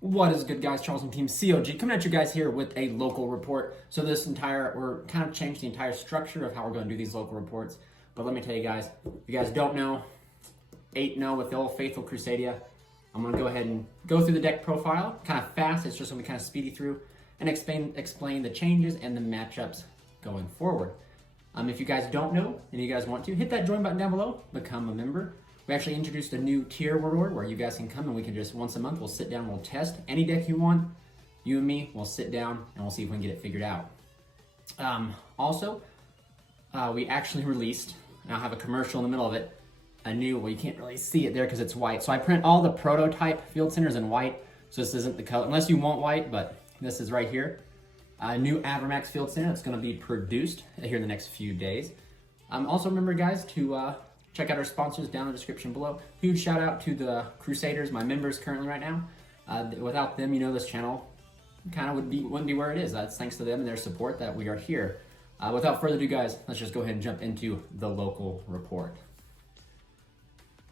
What is good, guys? Charles and Team COG coming at you guys here with a local report. So we're kind of changed the entire structure of how we're going to do these local reports. But let me tell you guys, if you guys don't know, 8-0 with the old faithful Crusadia. I'm going to go ahead and go through the deck profile kind of fast. It's just going to be kind of speedy through and explain the changes and the matchups going forward. If you guys don't know and you guys want to, hit that join button down below, become a member. We actually introduced a new tier reward where you guys can come and we can just once a month, we'll sit down, we'll test any deck you want. You and me, we'll sit down and we'll see if we can get it figured out. We actually released, and I'll have a commercial in the middle of it, a new, well, you can't really see it there because it's white. So I print all the prototype field centers in white. So this isn't the color, unless you want white, but this is right here. A new APPAREL field center that's going to be produced here in the next few days. Also remember, guys, to check out our sponsors down in the description below. Huge shout out to the Crusaders, my members currently right now. Without them, this channel kind of wouldn't be where it is. That's thanks to them and their support that we are here. Without further ado, guys, let's just go ahead and jump into the local report.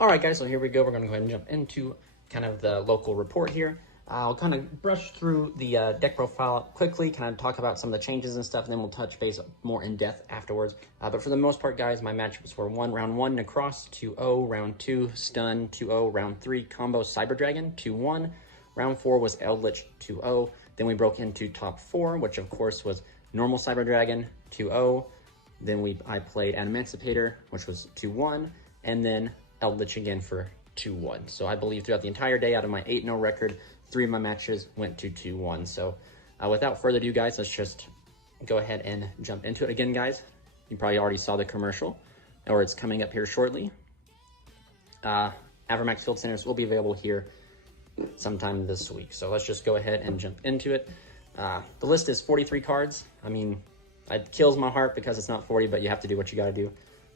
All right, guys, so here we go. We're going to go ahead and jump into kind of the local report here. I'll kind of brush through the deck profile quickly, kind of talk about some of the changes and stuff, and then we'll touch base more in depth afterwards. But for the most part, guys, my matchups were round 1, Necross, 2-0, round 2, Stun, 2-0, round 3, Combo, Cyber Dragon, 2-1, round 4 was Eldritch, 2-0, then we broke into top 4, which of course was normal Cyber Dragon, 2-0, then I played Emancipator, which was 2-1, and then Eldritch again for 2-1. So I believe throughout the entire day, out of my 8-0 record, 3 of my matches went to 2-1. So without further ado, guys, let's just go ahead and jump into it. Again, guys, you probably already saw the commercial, or it's coming up here shortly. APPAREL Field Centers will be available here sometime this week. So let's just go ahead and jump into it. The list is 43 cards. I mean, it kills my heart because it's not 40, but you have to do what you got to do.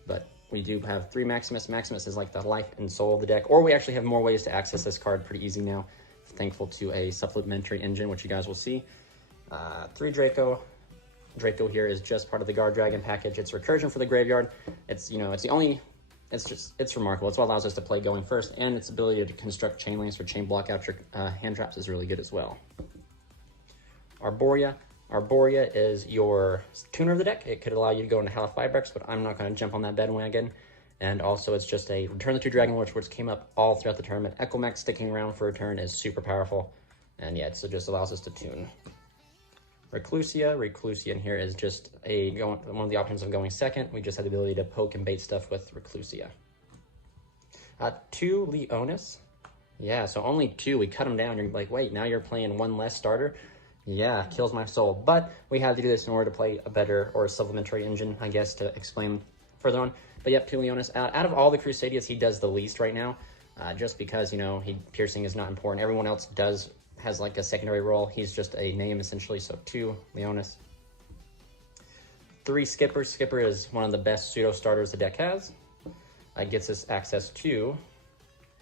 But we do have 3 Maximus. Maximus is like the life and soul of the deck, or we actually have more ways to access this card pretty easy now. Thankful to a supplementary engine, which you guys will see. 3 Draco. Draco here is just part of the Guard Dragon package. It's recursion for the graveyard. It's it's remarkable. It's what allows us to play going first, and its ability to construct chain links or chain block out your hand traps is really good as well. Arborea. Arborea is your tuner of the deck. It could allow you to go into Hell of Firebreaks, but I'm not going to jump on that bandwagon. And also, it's just a Return the 2 Dragon Lords, which came up all throughout the tournament. Echomax sticking around for a turn is super powerful. And yeah, it just allows us to tune. Reclusia. Reclusia in here is just one of the options of going second. We just had the ability to poke and bait stuff with Reclusia. 2 Leonis. Yeah, so only 2. We cut them down. You're like, wait, now you're playing 1 less starter? Yeah, kills my soul. But we had to do this in order to play a better or a supplementary engine, I guess, to explain further on. But yep, 2 Leonis. Out of all the Crusadians, he does the least right now, just because, piercing is not important. Everyone else has like a secondary role. He's just a name, essentially. So 2 Leonis. 3 Skipper. Skipper is one of the best pseudo starters the deck has. Gets us access to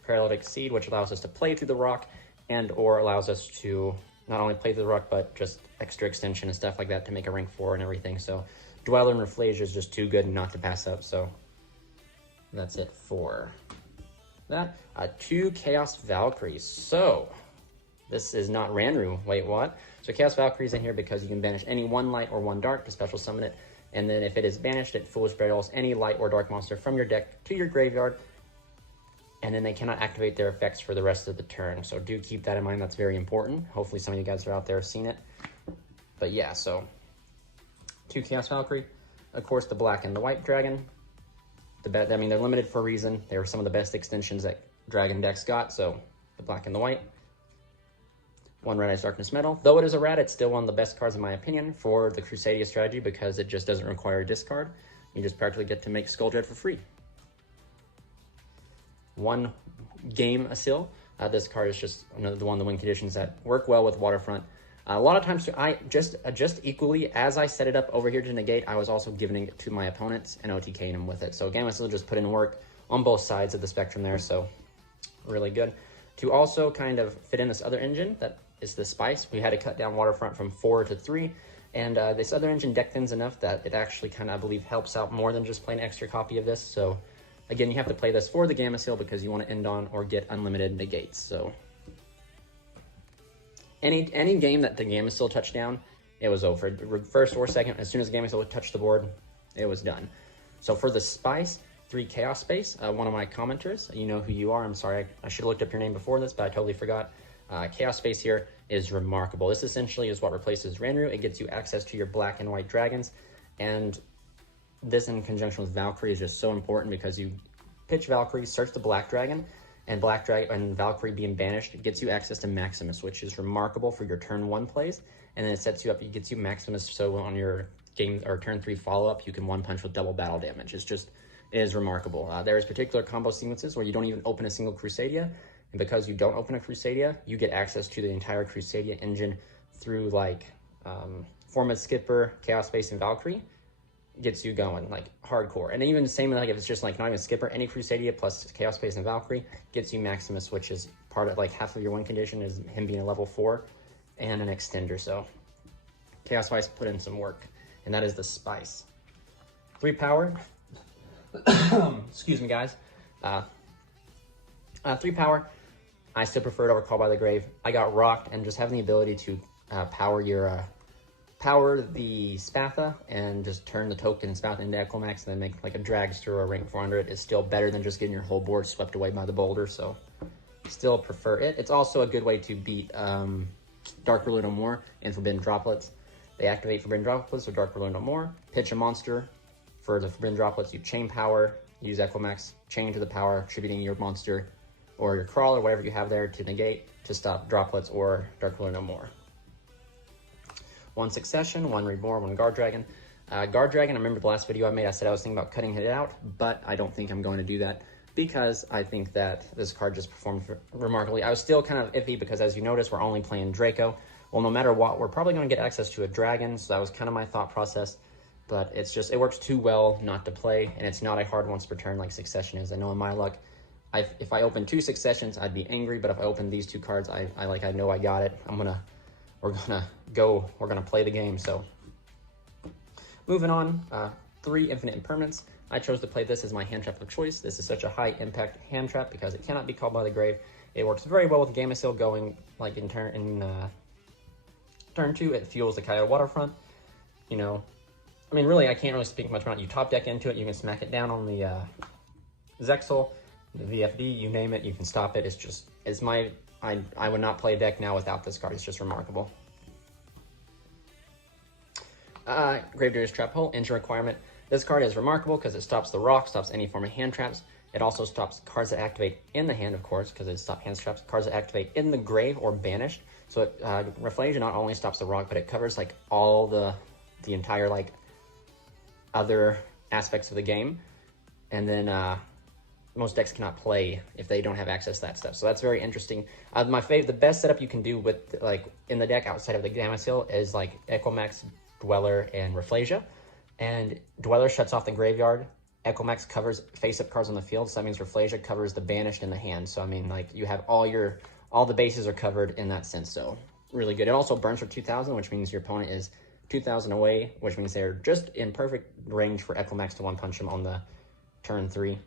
Paralytic Seed, which allows us to play through the rock, and or allows us to not only play through the rock, but just extra extension and stuff like that to make a rank 4 and everything. So Dweller and Reflasia is just too good not to pass up. So that's it for that. 2 Chaos Valkyries. So this is not Ranru. Wait, what? So Chaos Valkyries in here because you can banish any 1 light or 1 dark to special summon it. And then if it is banished, it Foolish Burials any light or dark monster from your deck to your graveyard. And then they cannot activate their effects for the rest of the turn. So do keep that in mind. That's very important. Hopefully some of you guys are out there have seen it. But yeah, so 2 Chaos Valkyrie. Of course, the black and the white dragon. They're limited for a reason. They were some of the best extensions that dragon decks got. So the black and the white. 1 Red Eyes Darkness Metal. Though it is a rat, it's still one of the best cards in my opinion for the Crusadia strategy because it just doesn't require a discard. You just practically get to make Skull Dread for free. 1 Gameasil. This card is just the one of the win conditions that work well with Waterfront. A lot of times, I just equally, as I set it up over here to negate, I was also giving it to my opponents and OTKing them with it. So Gameasil just put in work on both sides of the spectrum there, so really good. To also kind of fit in this other engine that is the Spice, we had to cut down Waterfront from 4 to 3, and this other engine deck thins enough that it actually kind of, I believe, helps out more than just playing an extra copy of this. So again, you have to play this for the Gameasil because you want to end on or get unlimited negates. So Any game that the Gamecill touched down, it was over. First or second, as soon as the Gamecill touched the board, it was done. So for the Spice, 3 Chaos Space, one of my commenters, you know who you are, I'm sorry, I should have looked up your name before this, but I totally forgot. Chaos Space here is remarkable. This essentially is what replaces Ranru. It gets you access to your black and white dragons, and this in conjunction with Valkyrie is just so important because you pitch Valkyrie, search the black dragon, and Valkyrie being banished gets you access to Maximus, which is remarkable for your turn 1 plays, and then it sets you up, it gets you Maximus, so on your game or turn 3 follow-up, you can 1-punch with double battle damage. It is remarkable. There is particular combo sequences where you don't even open a single Crusadia, and because you don't open a Crusadia, you get access to the entire Crusadia engine through like Format Skipper, Chaos Space, and Valkyrie. Gets you going like hardcore. And even the same, like if it's just like not even Skipper, any Crusadia plus Chaos Space and Valkyrie gets you Maximus, which is part of like half of your win condition is him being a level 4 and an extender. So Chaos Spice put in some work, and that is the Spice. 3 power. Excuse me, guys. 3 power. I still prefer it over Call by the Grave. I got rocked, and just having the ability to power the Spatha and just turn the token Spatha into Equimax and then make like a Dragster or a rank 400 is still better than just getting your whole board swept away by the boulder, so still prefer it. It's also a good way to beat Dark Ruler No More and Forbidden Droplets. They activate Forbidden Droplets with Dark Ruler No More, pitch a monster. For the Forbidden Droplets, you chain power, use Equimax, chain to the power, attributing your monster or your crawler, whatever you have there to negate to stop Droplets or Dark Ruler No More. 1 Succession, 1 Reborn, 1 Guard Dragon. Guard Dragon, I remember the last video I made, I said I was thinking about cutting it out, but I don't think I'm going to do that because I think that this card just performed remarkably. I was still kind of iffy because, as you notice, we're only playing Draco. Well, no matter what, we're probably going to get access to a dragon, so that was kind of my thought process, but it's just, it works too well not to play, and it's not a hard once per turn like Succession is. I know in my luck, if I open 2 Successions, I'd be angry, but if I open these 2 cards, I know I got it. We're gonna play the game. So moving on, 3 Infinite Impermanence. I chose to play this as my hand trap of choice. This is such a high impact hand trap because it cannot be called by the grave. It works very well with Gamecill going like in turn 2. It fuels the Coyote Waterfront. You know, I mean, really, I can't really speak much about it. You top deck into it, you can smack it down on the Zexal, the VFD, you name it, you can stop it. I would not play a deck now without this card. It's just remarkable. Gravedigger's Trap Hole, engine requirement. This card is remarkable because it stops the rock, stops any form of hand traps. It also stops cards that activate in the hand, of course, because it stops hand traps, cards that activate in the grave or banished. So it, Reflasia not only stops the rock, but it covers like all the entire like other aspects of the game. And then most decks cannot play if they don't have access to that stuff. So that's very interesting. The best setup you can do with like in the deck outside of the Gamecill is like Equimax, Dweller, and Reflasia. And Dweller shuts off the graveyard. Equimax covers face-up cards on the field, so that means Reflasia covers the banished in the hand. So I mean, like you have all the bases are covered in that sense. So really good. It also burns for 2,000, which means your opponent is 2,000 away, which means they're just in perfect range for Equimax to 1-punch them on the turn 3.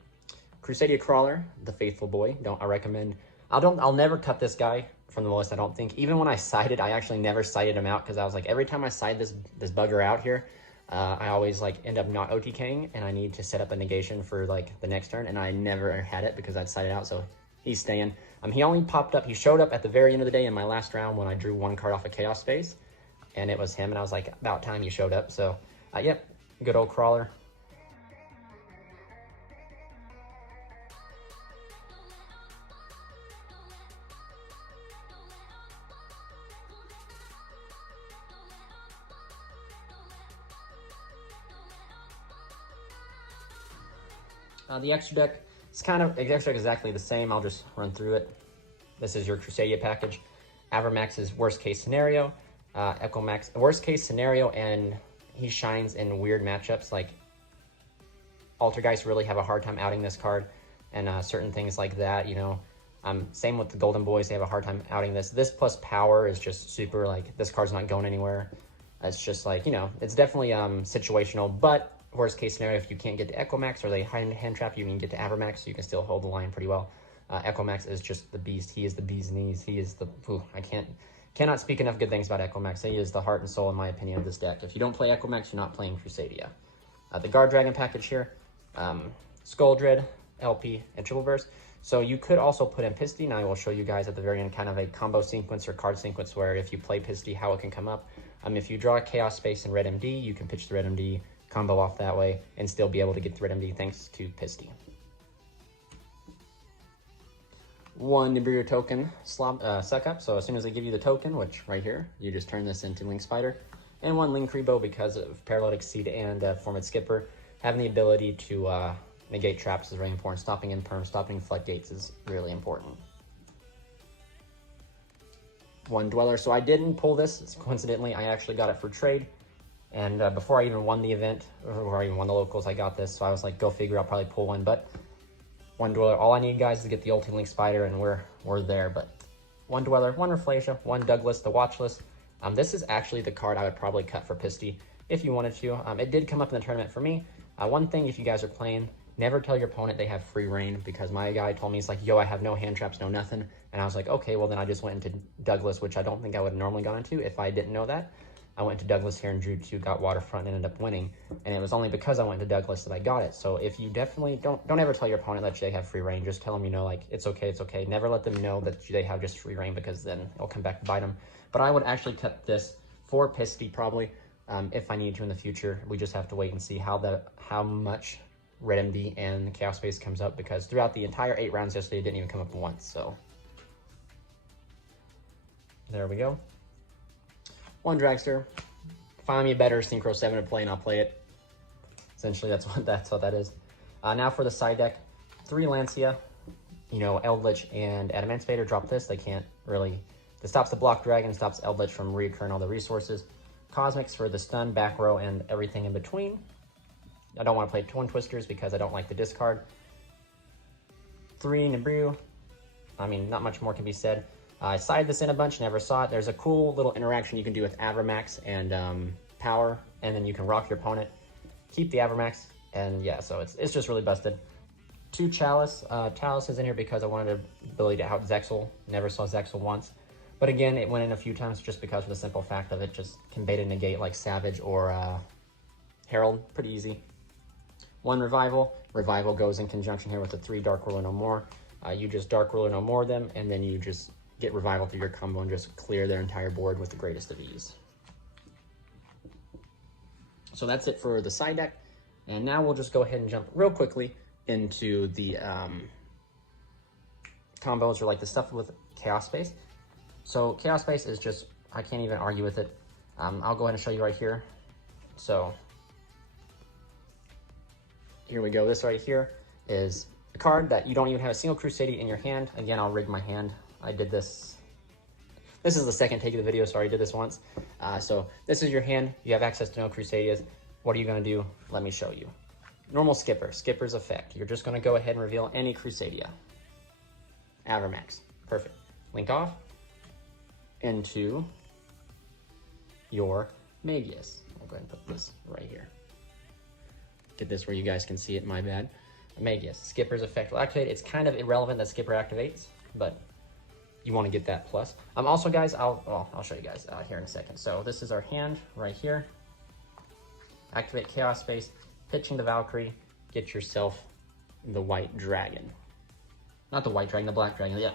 Crusadia Crawler, the faithful boy. I recommend. I'll never cut this guy from the list. I don't think. Even when I sided, I actually never sided him out because I was like, every time I side this bugger out here, I always like end up not OTKing, and I need to set up a negation for like the next turn, and I never had it because I'd sided out. So he's staying. He only popped up. He showed up at the very end of the day in my last round when I drew 1 card off of Chaos Space, and it was him. And I was like, about time you showed up. So yep, good old Crawler. The extra deck is exactly the same. I'll just run through it. This is your Crusadia package. Avermax's worst case scenario. Equimax, worst case scenario, and he shines in weird matchups. Like Altergeist really have a hard time outing this card, and certain things like that. You know, same with the Golden Boys. They have a hard time outing this. This plus power is just super. Like this card's not going anywhere. It's just like, you know, it's definitely situational, but worst case scenario, if you can't get to Equimax or they hand trap you, you can get to Avermax, so you can still hold the line pretty well. Equimax is just the beast. He is the bee's knees. He is the, Cannot speak enough good things about Equimax. He is the heart and soul, in my opinion, of this deck. If you don't play Equimax, you're not playing CRUSADER. The Guard Dragon package here, Skull Dread, LP, and Triple Burst. So you could also put in Pisty, and I will show you guys at the very end kind of a combo sequence or card sequence where if you play Pisty, how it can come up. If you draw a Chaos Space and Red MD, you can pitch the Red MD, combo off that way, and still be able to get the Red MD thanks to Pisty. 1 Nibiru token suck up, so as soon as they give you the token, which right here, you just turn this into Link Spider. And 1 Link Rebo because of Paralytic Seed and Formed Skipper. Having the ability to negate traps is very important. Stopping Imperm, stopping Floodgates is really important. 1 Dweller, so I didn't pull this, coincidentally, I actually got it for trade. And before I even won the event, or before I even won the locals, I got this, so I was like, go figure, I'll probably pull one, but 1 Dweller, all I need, guys, is to get the ulti Link Spider, and we're there, but 1 Dweller, 1 Rafflesia, 1 Douglas, the Watch List. This is actually the card I would probably cut for Pisty if you wanted to. It did come up in the tournament for me. One thing, if you guys are playing, never tell your opponent they have free reign, because my guy told me, he's like, yo, I have no hand traps, no nothing. And I was like, okay, well then I just went into Douglas, which I don't think I would have normally gone into if I didn't know that. I went to Douglas here and drew 2, got Waterfront, and ended up winning. And it was only because I went to Douglas that I got it. So if you definitely, don't ever tell your opponent that they have free reign. Just tell them, you know, like, it's okay, it's okay. Never let them know that they have just free reign, because then it'll come back to bite them. But I would actually cut this for Pisty probably, if I need to in the future. We just have to wait and see how much Red MD and Chaos Space comes up, because throughout the entire 8 rounds yesterday, it didn't even come up once. So there we go. 1 Dragster. Find me a better Synchro 7 to play, and I'll play it. Essentially, that's what that is. Now for the side deck, 3 Lancia, you know, Eldritch and Adamant Spader. Drop this. They can't really. This stops the Block Dragon, stops Eldritch from reoccurring all the resources. Cosmics for the stun, back row, and everything in between. I don't want to play Twin Twisters because I don't like the discard. 3 Nibiru. I mean, not much more can be said. I sided this in a bunch, never saw it. There's a cool little interaction you can do with Avramax and Power, and then you can rock your opponent, keep the Avramax, and yeah, so it's just really busted. 2 Chalice. Chalice is in here because I wanted the ability to out Zexal. Never saw Zexal once. But again, it went in a few times just because of the simple fact of it just can bait and negate like Savage or Herald. Pretty easy. 1 Revival. Revival goes in conjunction here with the 3 Dark Ruler No More. You just Dark Ruler No More them, and then you just get Revival through your combo and just clear their entire board with the greatest of ease. So that's it for the side deck. And now we'll just go ahead and jump real quickly into the combos, or like the stuff with Chaos Space. So Chaos Space is just, I can't even argue with it. I'll go ahead and show you right here. So here we go. This right here is a card that you don't even have a single CRUSADE in your hand. Again, I'll rig my hand. I did this. This is the second take of the video, so I already did this once. So this is your hand. You have access to no CRUSADEs. What are you going to do? Let me show you. Normal Skipper. Skipper's effect. You're just going to go ahead and reveal any CRUSADE. Avramax. Perfect. Link off into your Magius. I'll go ahead and put this right here. Get this where you guys can see it, my bad. Magius. Skipper's effect will activate. It's kind of irrelevant that Skipper activates, but you want to get that plus. Also, guys, I'll show you guys here in a second. So this is our hand right here. Activate Chaos Space, pitching the Valkyrie, get yourself the White Dragon. Not the White Dragon, the Black Dragon, yeah.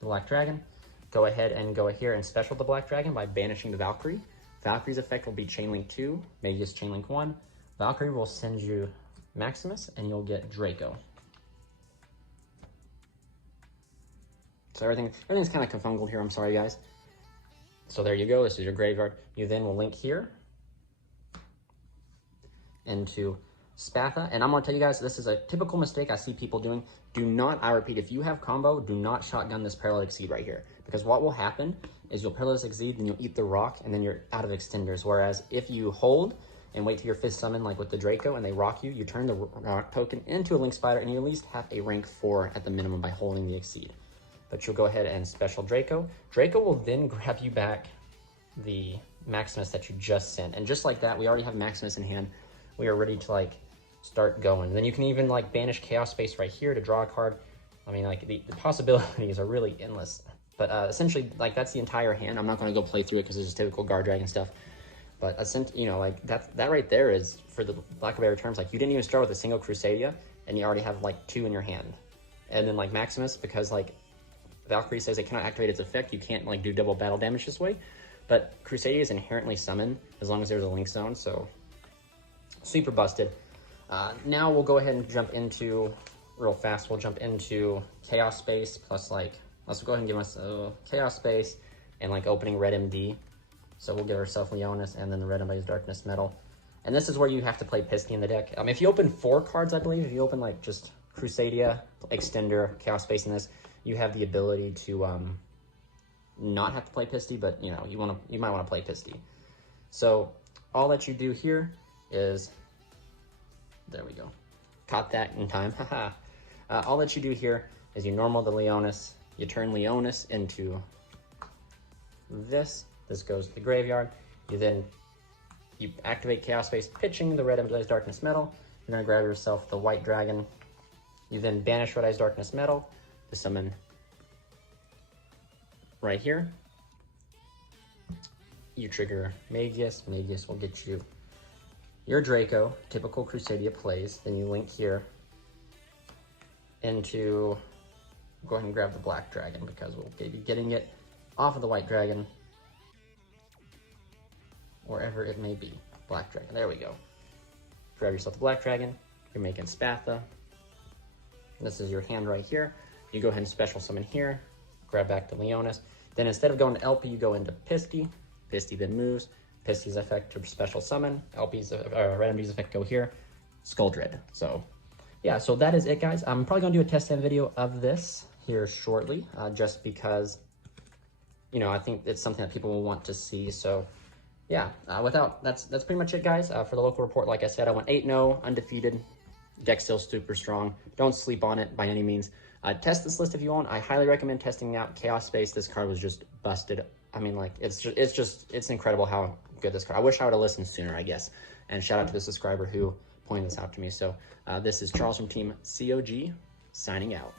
The Black Dragon. Go ahead and go here and special the Black Dragon by banishing the Valkyrie. Valkyrie's effect will be Chainlink 2, Magius Chainlink 1. Valkyrie will send you Maximus, and you'll get Draco. So everything's kind of confungled here, I'm sorry guys. So there you go, this is your graveyard. You then will link here into Spatha, and I'm gonna tell you guys, this is a typical mistake I see people doing. Do not, I repeat, if you have combo, do not shotgun this Paralytic Seed right here, because what will happen is you'll Paralytic Seed, then you'll eat the rock, and then you're out of extenders, whereas if you hold and wait till your 5th summon, like with the Draco, and they rock you, you turn the rock token into a Link Spider, and you at least have a rank 4 at the minimum by holding the Exceed. But you'll go ahead and special Draco. Draco will then grab you back the Maximus that you just sent. And just like that, we already have Maximus in hand. We are ready to like start going. And then you can even like banish Chaos Space right here to draw a card. I mean, like the possibilities are really endless. But essentially, like, that's the entire hand. I'm not going to go play through it because it's just typical guard dragon stuff. But you know, like that right there is, for the lack of better terms, like you didn't even start with a single Crusadia, and you already have like 2 in your hand. And then like Maximus, because like Valkyrie says it cannot activate its effect, you can't like do double battle damage this way. But Crusadia is inherently summoned as long as there's a link zone, so super busted. Now we'll go ahead and jump into, real fast, we'll jump into Chaos Space plus like, let's go ahead and give us Chaos Space and like opening Red MD. So we'll give ourselves Leonis and then the Red Embodies Darkness Metal. And this is where you have to play Pisty in the deck. If you open 4 cards, I believe, if you open like just Crusadia, Extender, Chaos Space in this, you have the ability to not have to play Pisty, but you know, you might want to play Pisty. So all that you do here is, there we go, caught that in time, haha. All that you do here is you normal the Leonis, you turn Leonis into this. This goes to the graveyard. You activate Chaos Space, pitching the Red Embodies Darkness Metal. You're gonna grab yourself the White Dragon. You then banish Red Eyes Darkness Metal to summon right here. You trigger Magius. Magius will get you your Draco, typical Crusadia plays. Then you link here into, go ahead and grab the Black Dragon because we'll be getting it off of the White Dragon, wherever it may be. Black Dragon, there we go. Grab yourself the Black Dragon, you're making Spatha. This is your hand right here. You go ahead and special summon here, grab back to Leonis. Then instead of going to LP, you go into Pisty. Pisty then moves. Pisty's effect to special summon. LP's, Red MD's effect go here. Skull Dread. So yeah, so that is it, guys. I'm probably gonna do a test stand video of this here shortly, just because, you know, I think it's something that people will want to see. So yeah, that's pretty much it, guys. For the local report, like I said, I went 8-0, undefeated. Deck still super strong. Don't sleep on it by any means. Test this list if you want. I highly recommend testing out Chaos Space. This card was just busted. I mean, like, it's incredible how good this card. I wish I would have listened sooner, I guess. And shout out to the subscriber who pointed this out to me. So this is Charles from Team COG signing out.